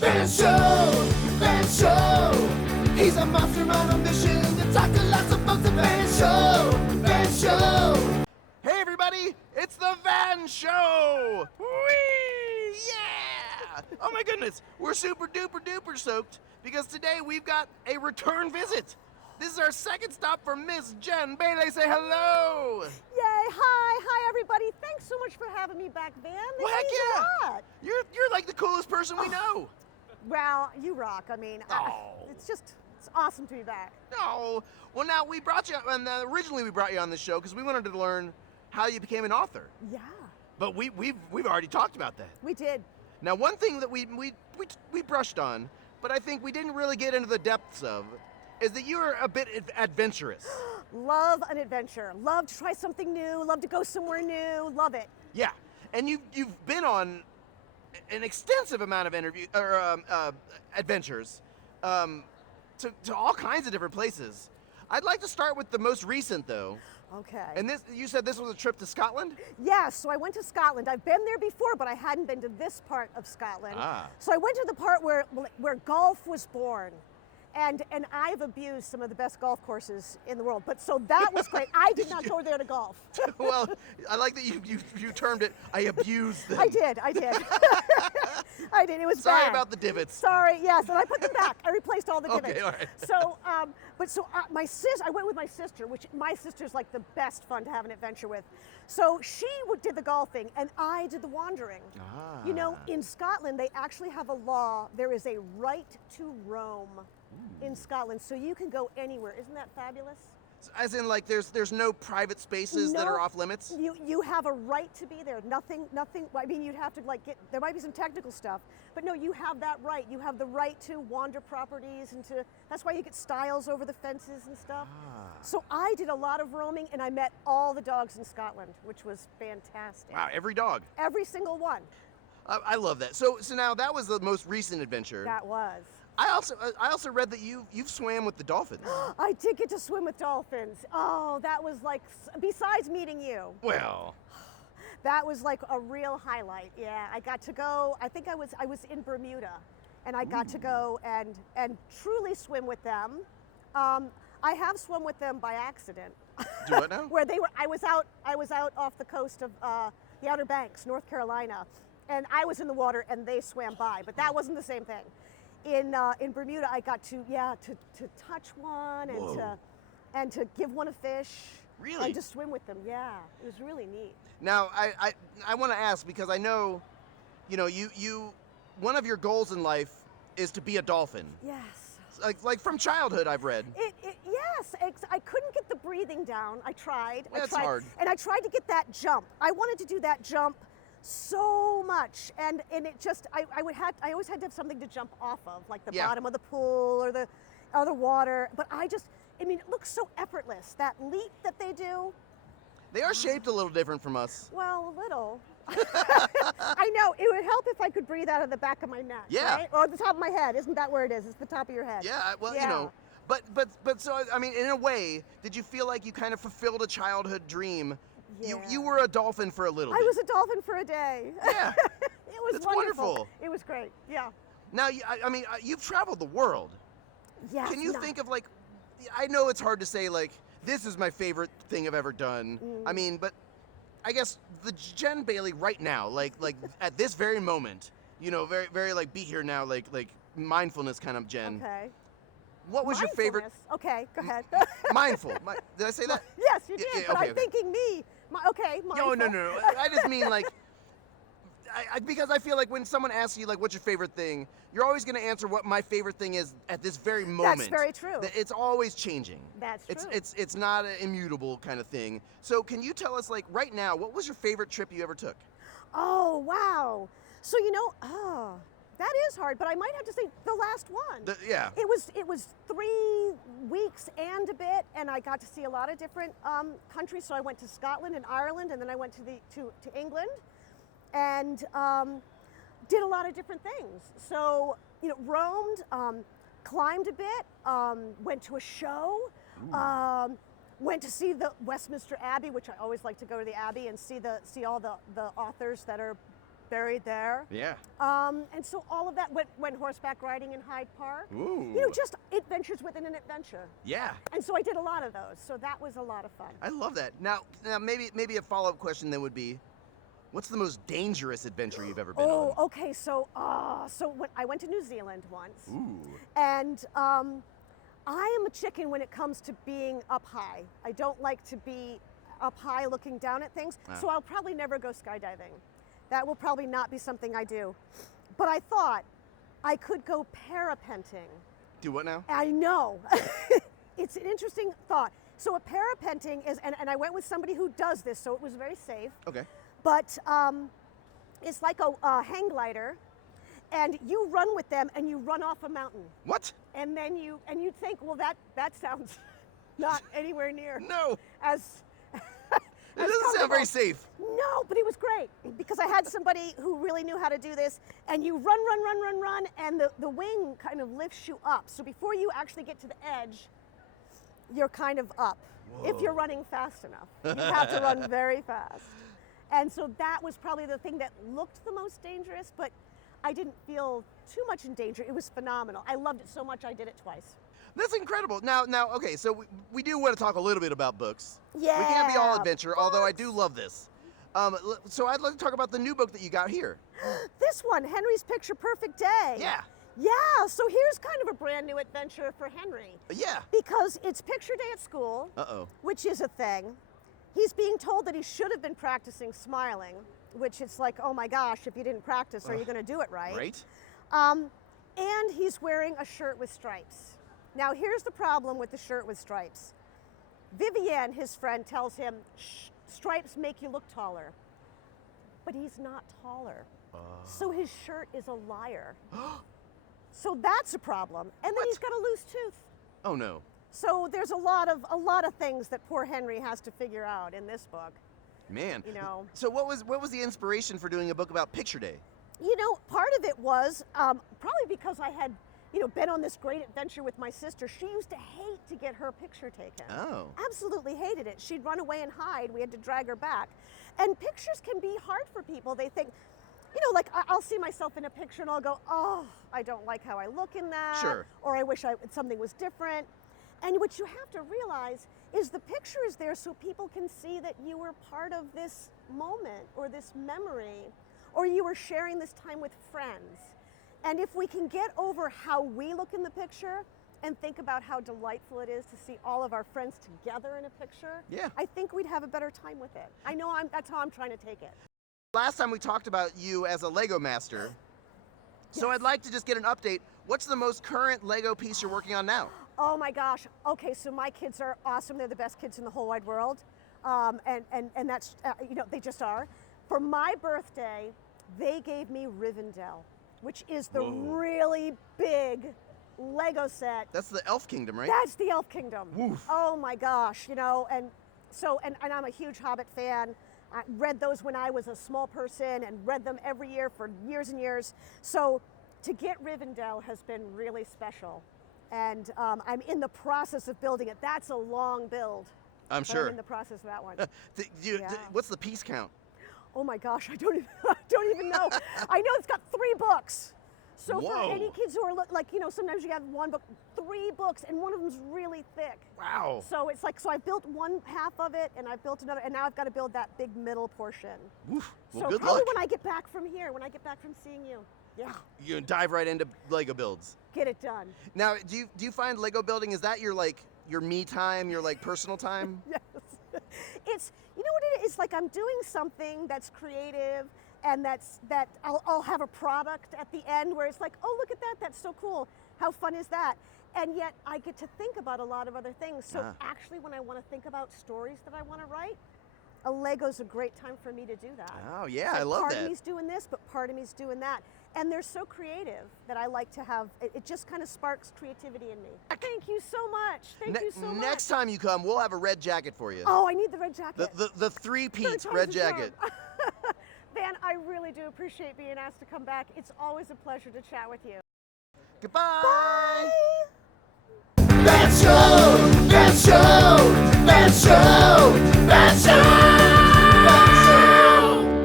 Van Show. He's a monster on a mission to talk to lots of folks. Van Show. Hey everybody, it's the Van Show! Whee! Yeah! Oh my goodness, we're super duper duper soaked because today we've got a return visit. This is our second stop for Miss Jenn Bailey. Say hello! Yay, hi everybody. Thanks so much for having me back, Van. Well, heck It means yeah! a lot. You're like the coolest person we know. Well, you rock. I mean, it's awesome to be back. No. Well, now we brought you, and originally we brought you on the show because we wanted to learn how you became an author. Yeah. But we've already talked about that. We did. Now, one thing that we brushed on, but I think we didn't really get into the depths of, is that you're a bit adventurous. Love an adventure. Love to try something new. Love to go somewhere new. Love it. Yeah, and you've been on an extensive amount of adventures to all kinds of different places. I'd like to start with the most recent, though. Okay. And you said this was a trip to Scotland? Yes, so I went to Scotland. I've been there before, but I hadn't been to this part of Scotland. So I went to the part where golf was born. And I've abused some of the best golf courses in the world, but so that was great. I did not go there to golf. Well, I like that you termed it, I abused them. I did. I did. It was Sorry bad. about the divots. Sorry, yes, and I put them back. I replaced all the divots. Okay, all right. So, I went with my sister, which my sister's like the best fun to have an adventure with. So she did the golfing, and I did the wandering. You know, in Scotland, they actually have a law. There is a right to roam in Scotland, so you can go anywhere. Isn't that fabulous? As in, like, there's no private spaces that are off limits? You have a right to be there. Nothing, I mean, you'd have to there might be some technical stuff, but no, you have that right. You have the right to wander properties and that's why you get stiles over the fences and stuff. So I did a lot of roaming and I met all the dogs in Scotland, which was fantastic. Wow, every dog? Every single one. I love that. So now that was the most recent adventure. That was. I also read that you've swam with the dolphins. I did get to swim with dolphins. Oh, that was like, besides meeting you. Well. That was like a real highlight. Yeah, I got to go. I think I was in Bermuda, and I got to go and truly swim with them. I have swum with them by accident. Do what now? I was out off the coast of the Outer Banks, North Carolina, and I was in the water and they swam by, but that wasn't the same thing. In Bermuda, I got to touch one and to give one a fish. Really? And to swim with them. Yeah, it was really neat. Now I want to ask because I know, you one of your goals in life is to be a dolphin. Yes. Like from childhood, I've read. Yes, I couldn't get the breathing down. I tried. That's hard. And I tried to get that jump. I wanted to do that jump so much, and it just I always had to have something to jump off of, like the bottom of the pool or the water. But it looks so effortless, that leap that they do. They are shaped a little different from us. Well, a little. I know. It would help if I could breathe out of the back of my neck. Yeah. Right? Or the top of my head. Isn't that where it is? It's the top of your head. Yeah. Well, But so I mean, in a way, did you feel like you kind of fulfilled a childhood dream? Yeah. You were a dolphin for a little bit. I was a dolphin for a day. Yeah. It was That's wonderful. wonderful. It was great. Yeah. Now, you've traveled the world. Yes. Can you think of I know it's hard to say this is my favorite thing I've ever done. I mean, but I guess the Jenn Bailey right now, like at this very moment, very very be here now, like mindfulness kind of Jenn. Okay. What was your favorite? Okay, go ahead. Mindful. Did I say that? Yes, you did. Yeah, but okay, I'm thinking me. Mindful. No. I just mean because I feel like when someone asks you what's your favorite thing, you're always going to answer what my favorite thing is at this very moment. That's very true. It's always changing. That's true. It's not an immutable kind of thing. So can you tell us right now, what was your favorite trip you ever took? Oh, wow. So that is hard, but I might have to say the last one. Yeah. It was 3 weeks and a bit, and I got to see a lot of different countries. So I went to Scotland and Ireland, and then I went to England, and did a lot of different things. So roamed, climbed a bit, went to a show, went to see the Westminster Abbey, which I always like to go to the Abbey and see all the authors that are buried there. Yeah. And so all of that went horseback riding in Hyde Park. Ooh. You know, just adventures within an adventure. Yeah. And so I did a lot of those. So that was a lot of fun. I love that. Now maybe a follow-up question then would be, what's the most dangerous adventure you've ever been on? Oh, okay. So when I went to New Zealand once. Ooh. And I am a chicken when it comes to being up high. I don't like to be up high looking down at things. So I'll probably never go skydiving. That will probably not be something I do. But I thought I could go parapenting. Do what now? I know. It's an interesting thought. So a parapenting is, and I went with somebody who does this, so it was very safe. Okay. But it's like a hang glider, and you run with them and you run off a mountain. What? And then you think, well, that sounds not anywhere near No. as It doesn't sound very safe. No, but it was great because I had somebody who really knew how to do this, and you run, and the wing kind of lifts you up. So before you actually get to the edge, you're kind of up. Whoa. If you're running fast enough. You have to run very fast. And so that was probably the thing that looked the most dangerous, but I didn't feel too much in danger. It was phenomenal. I loved it so much I did it twice. That's incredible. Now, okay, so we do want to talk a little bit about books. Yeah. We can't be all adventure, although I do love this. So I'd like to talk about the new book that you got here. This one, Henry's Picture Perfect Day. Yeah. Yeah, so here's kind of a brand new adventure for Henry. Yeah. Because it's picture day at school, Uh-oh. which is a thing. He's being told that he should have been practicing smiling, which it's like, oh my gosh, if you didn't practice, are you going to do it right? Right. And he's wearing a shirt with stripes. Now, here's the problem with the shirt with stripes. Vivienne, his friend, tells him, stripes make you look taller. But he's not taller. So his shirt is a liar. So that's a problem. And then he's got a loose tooth. Oh, no. So there's a lot of things that poor Henry has to figure out in this book. Man. You know. So what was the inspiration for doing a book about picture day? You know, part of it was probably because I had, been on this great adventure with my sister. She used to hate to get her picture taken. Oh. Absolutely hated it. She'd run away and hide. We had to drag her back. And pictures can be hard for people. They think, like I'll see myself in a picture and I'll go, oh, I don't like how I look in that. Sure. Or I wish something was different. And what you have to realize is the picture is there so people can see that you were part of this moment or this memory, or you were sharing this time with friends. And if we can get over how we look in the picture and think about how delightful it is to see all of our friends together in a picture, Yeah. I think we'd have a better time with it. I know that's how I'm trying to take it. Last time we talked about you as a Lego master. So Yes. I'd like to just get an update. What's the most current Lego piece you're working on now? Oh my gosh. Okay, so my kids are awesome. They're the best kids in the whole wide world. And that's, they just are. For my birthday, they gave me Rivendell, which is the really big Lego set. That's the Elf Kingdom, right? That's the Elf Kingdom. Woof. Oh my gosh, and I'm a huge Hobbit fan. I read those when I was a small person and read them every year for years and years. So to get Rivendell has been really special. And I'm in the process of building it. That's a long build. I'm but sure. I'm in the process of that one. What's the piece count? Oh my gosh, I don't even know. I know it's got 3 books. So Whoa. for any kids who are sometimes you have one book, 3 books, and one of them's really thick. Wow. So it's like, so I built one half of it, and I built another, and now I've got to build that big middle portion. Oof. Well, So good probably luck. when I get back from here, when I get back from seeing you, yeah, You can dive right into Lego builds. get it done. Now, do you find Lego building, is that your me time, your personal time? Yes. It's, you know what it is? It's like I'm doing something that's creative, and that I'll have a product at the end where it's like, oh, look at that, that's so cool. How fun is that? And yet I get to think about a lot of other things. So actually when I want to think about stories that I want to write, a Lego's a great time for me to do that. Oh, yeah, So I love part that. of me's doing this, but part of me's doing that. And they're so creative that I like to have, it just kind of sparks creativity in me. Thank you so much. Thank you so much. Next time you come, we'll have a red jacket for you. Oh, I need the red jacket. The three-peat Third time's red the charm. jacket. Van, I really do appreciate being asked to come back. It's always a pleasure to chat with you. Goodbye. Bye. That show, that show, that show, that show.